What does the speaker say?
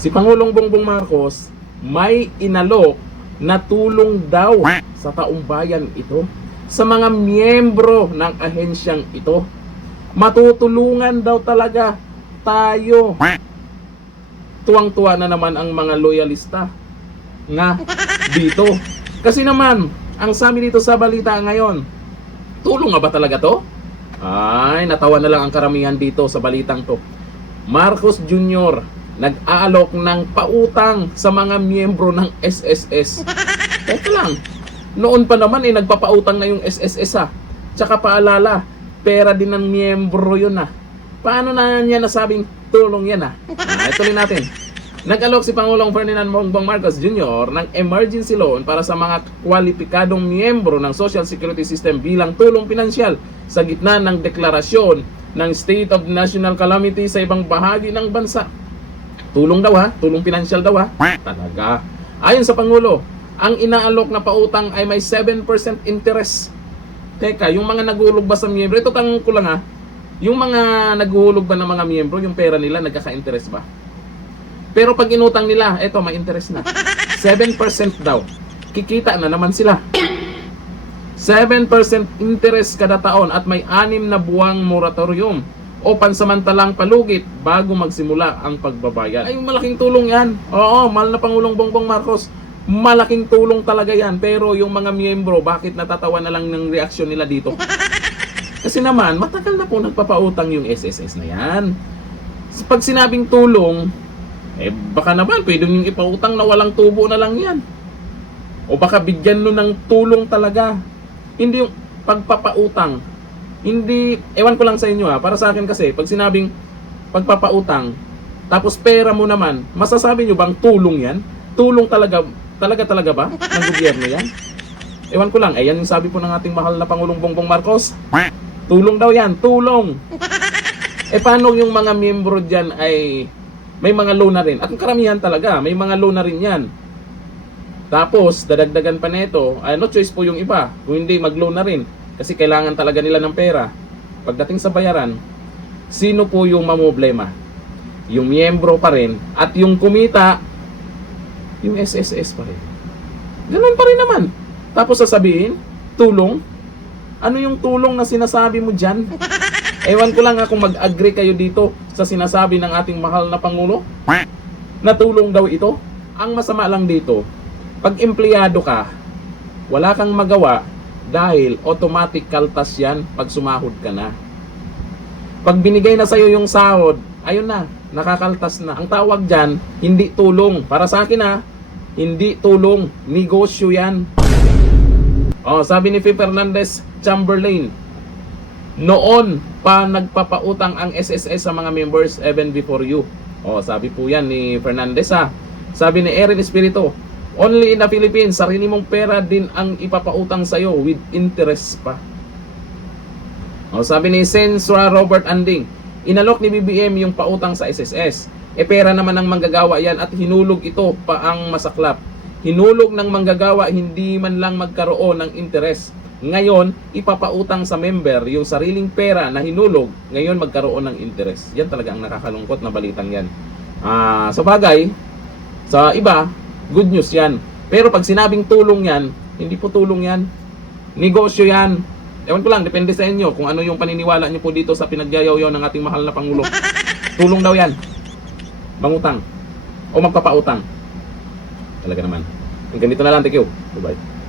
Si Pangulong Bongbong Marcos may inalok na tulong daw sa taong bayan ito, sa mga miyembro ng ahensyang ito. Matutulungan daw talaga tayo. Tuwang-tuwa na naman ang mga loyalista nga dito. Kasi naman, ang sabi dito sa balita ngayon, tulong nga ba talaga to? Ay, natawa na lang ang karamihan dito sa balitang to. Marcos Jr. nag-aalok ng pautang sa mga miyembro ng SSS. Teka lang, noon pa naman nagpapautang na yung SSS ha. Tsaka paalala, pera din ng miyembro yun ha. Paano na niya nasabing tulong yan ha? Ituloy natin. Nag-alok si Pangulong Ferdinand Bongbong Marcos Jr. ng emergency loan para sa mga kwalipikadong miyembro ng Social Security System bilang tulong pinansyal sa gitna ng deklarasyon ng State of National Calamity sa ibang bahagi ng bansa. Tulong daw ha? Tulong pinansyal daw ha? Talaga. Ayon sa Pangulo, ang inaalok na pautang ay may 7% interest. Teka, yung mga naghulog ba sa miyembro, ito tanong ko lang ha, yung mga naghulog ba ng mga miyembro, yung pera nila nagkaka-interest ba? Pero pag inutang nila, eto may interest na. 7% daw. Kikita na naman sila. 7% interest kada taon at may 6 na buwang moratorium o pansamantalang palugit bago magsimula ang pagbabayad. Ay, malaking tulong yan. Oo, mahal na Pangulong Bongbong Marcos. Malaking tulong talaga yan. Pero yung mga miyembro, bakit natatawa na lang ng reaksyon nila dito? Kasi naman, matagal na po nagpapautang yung SSS na yan. Pag sinabing tulong, baka naman pwede nyo ipautang na walang tubo na lang yan. O baka bigyan nyo ng tulong talaga. Hindi yung pagpapautang. Hindi, ewan ko lang sa inyo ha. Para sa akin kasi, pag sinabing pagpapautang, tapos pera mo naman, masasabi nyo bang tulong yan? Tulong talaga ba ng gobyerno yan? Ewan ko lang, yan yung sabi po ng ating mahal na Pangulong Bongbong Marcos. Tulong daw yan, tulong. Paano yung mga miyembro dyan ay may mga loan na rin? At ang karamihan talaga, may mga loan na rin yan. Tapos, dadagdagan pa nito, no choice po yung iba. Kung hindi, mag-loan na rin. Kasi kailangan talaga nila ng pera. Pagdating sa bayaran, sino po yung mamroblema? Yung miyembro pa rin. At yung kumita, yung SSS pa rin. Ganun pa rin naman. Tapos sasabihin, tulong? Ano yung tulong na sinasabi mo dyan? Ewan ko lang kung mag-agree kayo dito sa sinasabi ng ating mahal na Pangulo na tulong daw ito. Ang masama lang dito, pag empleyado ka, wala kang magawa dahil automatic kaltas yan pag sumahod ka na. Pag binigay na sa'yo yung sahod, ayun na, nakakaltas na. Ang tawag dyan, hindi tulong. Para sa akin hindi tulong, negosyo yan. Sabi ni F. Fernandez Chamberlain, noon pa nagpapautang ang SSS sa mga members even before you. Sabi po yan ni Fernandez ha. Sabi ni Erin Espirito, only in the Philippines, sarili mong pera din ang ipapautang sa'yo with interest pa. Sabi ni Sensua Robert Anding, inalok ni BBM yung pautang sa SSS. Pera naman ng manggagawa yan at hinulog ito pa ang masaklap. Hinulog ng manggagawa, hindi man lang magkaroon ng interest. Ngayon, ipapautang sa member yung sariling pera na hinulog, ngayon magkaroon ng interest. Yan talaga ang nakakalungkot na balitang yan. Sa bagay, sa iba, good news yan. Pero pag sinabing tulong yan, hindi po tulong yan. Negosyo yan. Ewan ko lang, depende sa inyo kung ano yung paniniwala nyo po dito sa pinagyayaw ng ating mahal na Pangulo. Tulong daw yan. Mangutang. O magpapautang. Talaga naman. Hanggang dito na lang. Thank you. Bye-bye.